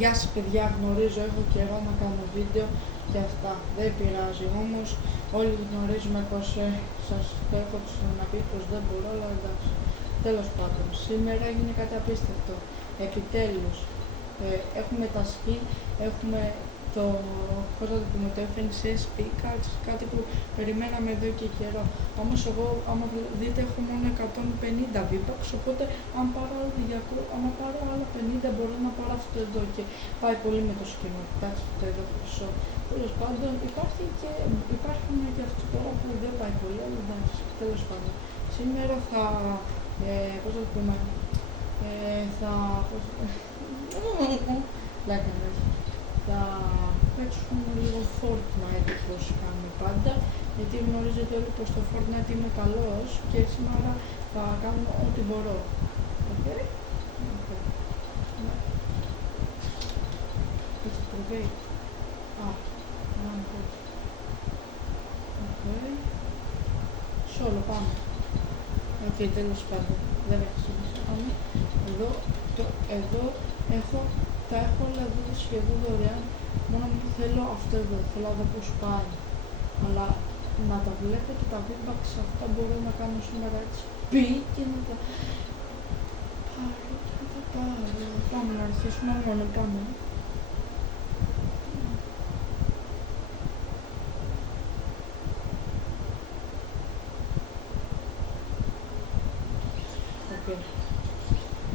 Γεια σας παιδιά, γνωρίζω, έχω καιρό να κάνω βίντεο και αυτά. Δεν πειράζει όμως, όλοι γνωρίζουμε πως σας το έχω να πει πως δεν μπορώ, αλλά εντάξει. Τέλος πάντων, σήμερα έγινε κάτι απίστευτο. Επιτέλους, έχουμε τα skill, έχουμε το, πώς θα το πούμε, το FNCS Pickaxe, κάτι που περιμέναμε εδώ και καιρό. Όμως εγώ, άμα δείτε, έχω μόνο 150 V-Bucks, οπότε άμα πάρω άλλα 50 μπορώ να πάρω αυτό εδώ και πάει πολύ με το skin. Κοιτάξτε το εδώ χρυσό. Τέλος πάντων, υπάρχουν και αυτό τώρα που δεν πάει πολύ, αλλά εντάξει, τέλος πάντων. Σήμερα θα, πώς θα το πούμε, θα παίξουμε λίγο Fortnite όπως κάνουμε πάντα, γιατί γνωρίζετε όλοι πως στο Fortnite είμαι καλός και σήμερα θα κάνω ό,τι μπορώ. Okay? Έχει προβεί. Σόλο, πάμε. Τέλος πάντων, δεν έχει σημασία. Πάμε. Εδώ τα έχω όλα εδώ σχεδόν δωρεάν, μόνο που θέλω αυτό εδώ, θέλω να δω πως πάει. Αλλά να τα βλέπετε τα V-Bucks αυτά μπορώ να κάνω σήμερα έτσι και να τα πάρω. Πάμε να αρχίσουμε μόνο, πάμε.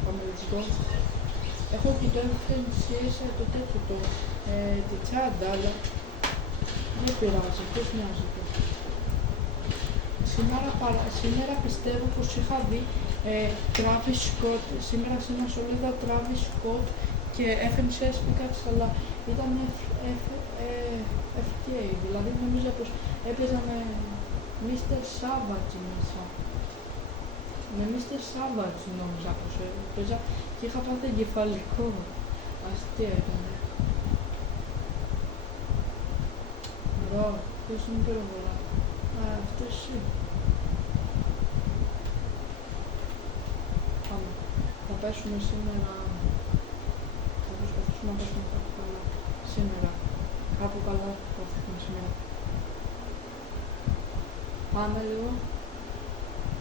Πάμε, let's go. Έχω και το FNCS το τέτοιο τη τσάντα, αλλά δεν πειράζει, ποιος νοιάζεται. Σήμερα πιστεύω πως είχα δει Travis Scott, σήμερα σε ένα σωλίδα Travis Scott και FNCS Pickaxe, αλλά ήταν FK, δηλαδή νομίζω πως έπαιζα με Mr. Savage μέσα. Με Mr. Savage νόμιζα πως έπαιζα και είχα πάθει εγκεφαλικό. Αστείο ήταν. Μπρο, ποιος είναι πυροβολά. Αυτό εσύ. Πάμε. Θα πέσουμε σήμερα. Θα προσπαθήσουμε να πέσουμε κάπου καλά. Σήμερα. Κάπου καλά θα πάθουμε σήμερα. Πάμε λίγο.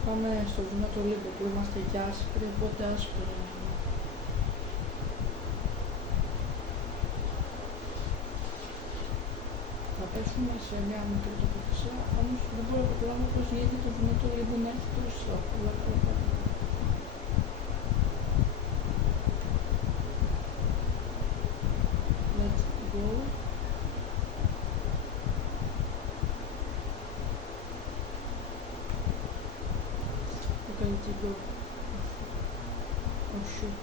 Πάμε στο βουνό του Λίμπο που είμαστε και άσπροι, οπότε άσπροι. Θα πέσουμε σε μια μικρή τοποθεσία, όμως δεν μπορώ να καταλάβω πως γίνεται το βουνό του Λίμπο να έχει τόσο πολλά πράγματα. Let's go. Let's go. Oh shit.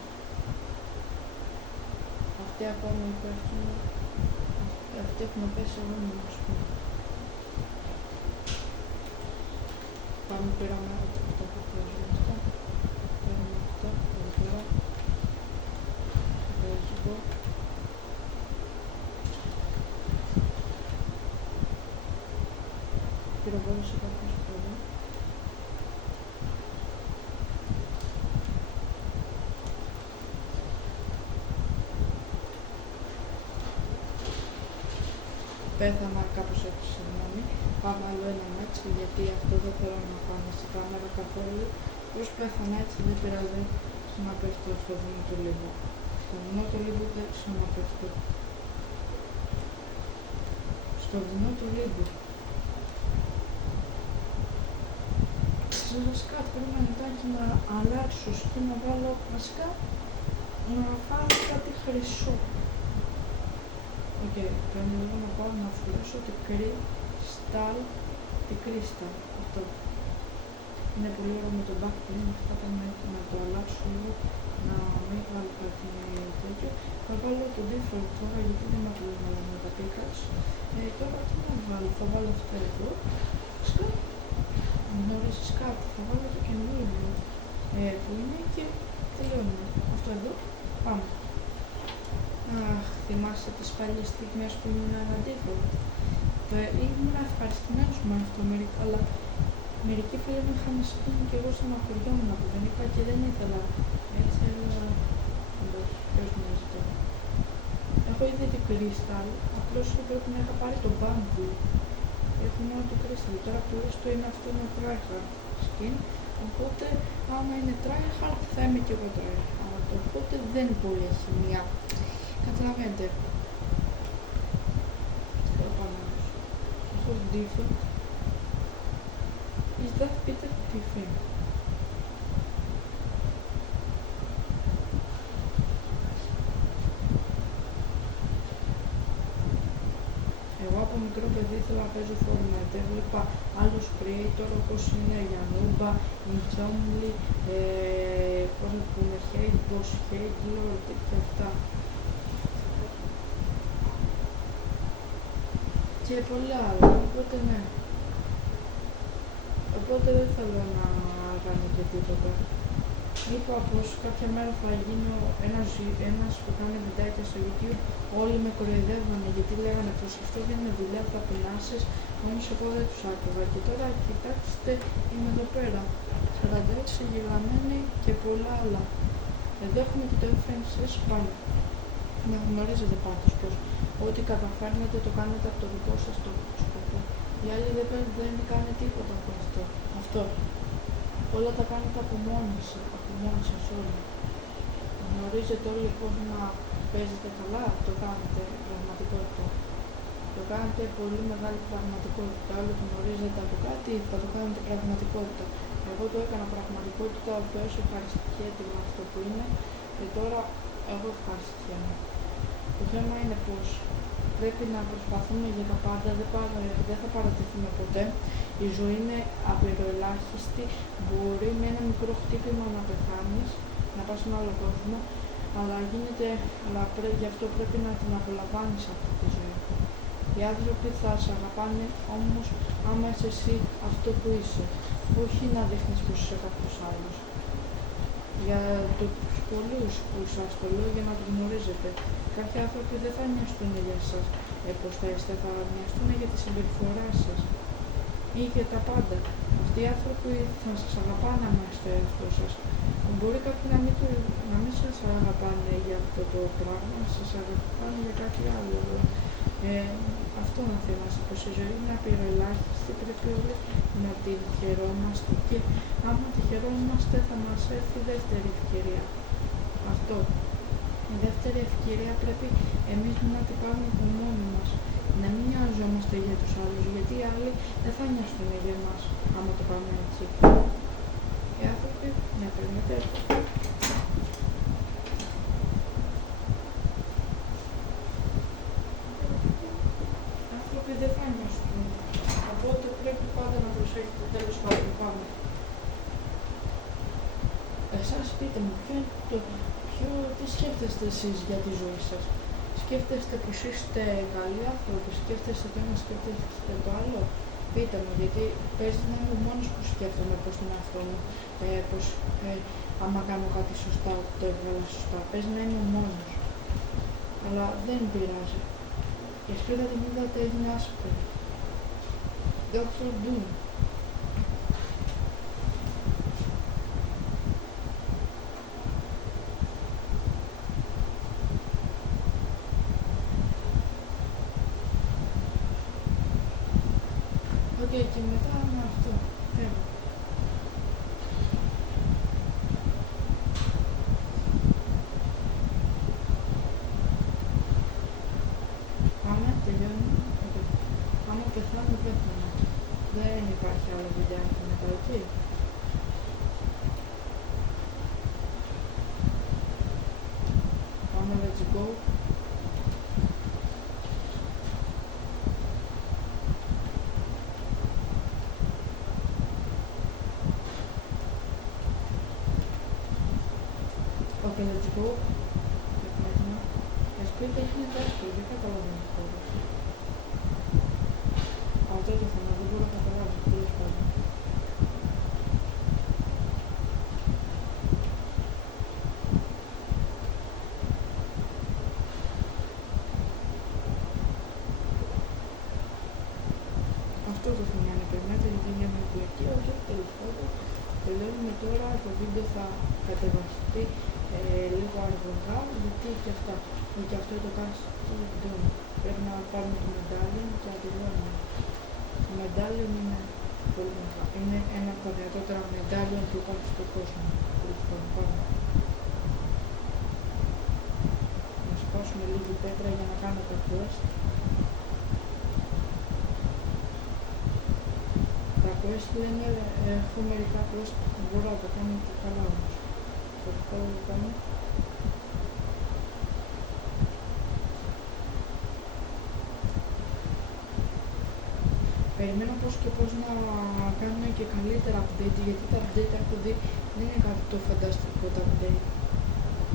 Αυτοί ακόμα υπάρχουν. Αυτοί έχουν πέσει εγώ να μας πούμε. Πάμε, πήραμε αυτά που χρειαζόμαστε. Παίρνουμε αυτά, εδώ πέρα. Let's go. Πυροβόλησε κάποιος από εδώ. Πέθανα κάπως έτσι, συγγνώμη. Πάμε άλλο ένα έτσι, γιατί αυτό δεν θέλω να πάμε στην κάμερα καθόλου. Πώς πέθανα έτσι, δεν πειράζει να πέφτω στο βουνό του Λίμπου. Στο βουνό του Λίμπου δεν ξαναπέφτω. Στο βουνό του Λίμπου. Βασικά πρέπει μετάκι να αλλάξω και να βάλω βασικά να βάλω κάτι χρυσό. Πρέπει λίγο να πάω να φορέσω την κρίσταλ, αυτό. Είναι πολύ ωραίο με το backbling, θα πάμε να το αλλάξω λίγο, να μην βάλω κάτι τέτοιο. Θα βάλω το default τώρα γιατί δεν με απλώνω με τα pickaxe. Τώρα τι να βάλω, θα βάλω αυτό εδώ. Γνωρίζεις κάτι, θα βάλω το καινούργιο που είναι και τελειώνουμε. Αυτό εδώ, πάμε. Αχ, θυμάστε τις παλιές στιγμές που ήμουν αναντίθετο. Ήμουν ευχαριστημένος με αυτό, αλλά μερικοί φίλοι μου είχαν σκύνει και εγώ στεναχωριόμουν που δεν είπα και δεν ήθελα. Έτσι, αλλά ποιος μου ζητώ. έχω ήδη την Crystal, απλώς πρέπει να είχα πάρει το Bumble. Έχουμε μόνο την Crystal, τώρα που λες το είναι αυτό με tryhard skin, οπότε άμα είναι tryhard θα είμαι και εγώ tryhard, οπότε δεν πολύ έχει μία. Καταλαβαίνετε. Επανάληψη. Αυτό το different. Is that Peter different? Εγώ από μικρό παιδί ήθελα να παίζω Fortnite. Έβλεπα άλλους creator όπως είναι Γιανούμπα, Insomni, πώς να πούμε, Hate Boss, Hate Lord και αυτά. Και πολλά άλλα, οπότε ναι. Οπότε δεν θέλω να κάνω και τίποτα. Είπα πως κάποια μέρα θα γίνω ένας που κάνει βιντεάκια στο YouTube. Όλοι με κοροϊδεύανε γιατί λέγανε πως αυτό δεν είναι δουλειά, θα πεινάσεις, όμως εγώ δεν τους άκουγα. Και τώρα κοιτάξτε, είμαι εδώ πέρα, 46 γιγαμένοι και πολλά άλλα. Εδώ έχουμε και το FNCS πάνω. Να γνωρίζετε πάντως πως ό,τι καταφέρνετε το κάνετε από το δικό σας το σκοπό. Οι άλλοι δεν κάνουν τίποτα από αυτό. Όλα τα κάνετε από μόνοι σας όλοι. Γνωρίζετε όλοι πώς να παίζετε καλά, το κάνετε πραγματικότητα. Το κάνετε πολύ μεγάλη πραγματικότητα. Όλοι γνωρίζετε από κάτι, θα το κάνετε πραγματικότητα. Εγώ το έκανα πραγματικότητα, ο Θεός ευχαριστιέται με αυτό που είναι και τώρα εγώ ευχαριστιέμαι. Το θέμα είναι πως πρέπει να προσπαθούμε για τα πάντα, δεν θα παρατηθούμε ποτέ. Η ζωή είναι απειροελάχιστη, μπορεί με ένα μικρό χτύπημα να πεθάνεις, να πας σε έναν άλλο κόσμο, αλλά γι' αυτό πρέπει να την απολαμβάνεις αυτή τη ζωή. Οι άνθρωποι θα σε αγαπάνε όμως άμα είσαι εσύ αυτό που είσαι, όχι να δείχνεις πως είσαι κάποιος άλλος. Για τους πολλούς που σας το λέω για να το γνωρίζετε. Κάποιοι άνθρωποι δεν θα νοιαστούν για εσάς πως θα είστε, θα νοιαστούν για τη συμπεριφορά σας ή για τα πάντα. Αυτοί οι άνθρωποι θα σας αγαπάνε άμα είστε εαυτό σας. Μπορεί κάποιοι να μην σας αγαπάνε για αυτό το πράγμα, να σας αγαπάνε για κάτι άλλο. Αυτό να θυμάστε, πως η ζωή είναι απειροελάχιστη, πρέπει όλοι να την χαιρόμαστε και άμα τη χαιρόμαστε θα μας έρθει η δεύτερη ευκαιρία. Αυτό. Η δεύτερη ευκαιρία πρέπει εμείς να την πάρουμε από μόνοι μας. Να μην νοιάζομαστε για τους άλλους, γιατί οι άλλοι δεν θα νοιαστούν για εμάς, άμα το πάμε έτσι. Οι άνθρωποι, να παίρνετε έτσι. Οι άνθρωποι δεν θα νοιαστούν, οπότε πρέπει πάντα να προσέχετε. Τέλος πάντων, πάμε. Εσάς πείτε μου, τι σκέφτεστε εσείς για τη ζωή σας? Σκέφτεστε πως είστε καλοί άνθρωποι, σκέφτεστε το ένα, σκέφτεστε το άλλο? Πείτε μου, γιατί παίζει να είμαι ο μόνος που σκέφτομαι πως τον εαυτό μου, πως άμα κάνω κάτι σωστά, το έβγαλα σωστά. Παίζει να είμαι ο μόνος. Αλλά δεν πειράζει. Η ασπίδα την είδατε έγινε άσπρη. Dr. Doom. Και μετά με αυτό. Πάμε, τελειώνουμε. Άμα πεθάνω, πέθανα. Δεν υπάρχει άλλο βιντεάκι μετά, έτσι. Πάμε, let's go. Okay, let's go. Ασπίδα είναι τεράστιο, δεν καταλαβαίνω τώρα. Αυτό το θέμα, δεν μπορώ να καταλάβω, τέλος πάντων. Αυτό το θέμα να περνάτε γιατί είναι μια πλακή, όχι τέλος πάντων. Τελειώνουμε τώρα, το βίντεο θα κατεβαστεί λίγο αργά, γιατί και αυτό το κάνεις το βίντεο. Πρέπει να πάρουμε το μετάλλιο και να τελειώνουμε. Το μετάλλιο είναι πολύ μεγάλο. Είναι ένα από τα δυνατότερα μετάλλια που υπάρχει στον κόσμο. Πάμε. Να σπάσουμε λίγη πέτρα για να κάνω τα quest. Τα quest λένε, έχω μερικά quest που μπορώ να τα κάνω και καλά όμως. Θα το πω λοιπόν. Περιμένω πώς και πώς να κάνουν και καλύτερα update, γιατί τα update έχω δει δεν είναι κάτι το φανταστικό τα update.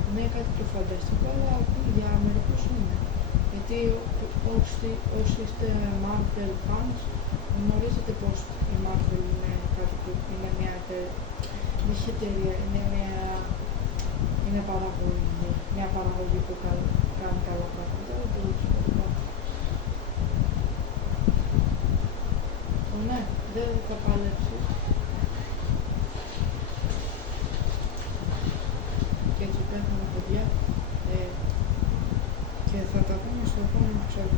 Δεν είναι κάτι το φανταστικό, αλλά για μερικούς είναι. Γιατί όσοι είστε Marvel fans, γνωρίζετε πως η Marvel είναι κάτι που είναι μια εταιρεία, είναι μια παραγωγή που κάνει καλά πράγματα. Ναι, δεν θα παλέψει. Και έτσι πέθανε παιδιά. Και θα τα πούμε στο επόμενο επεισόδιο.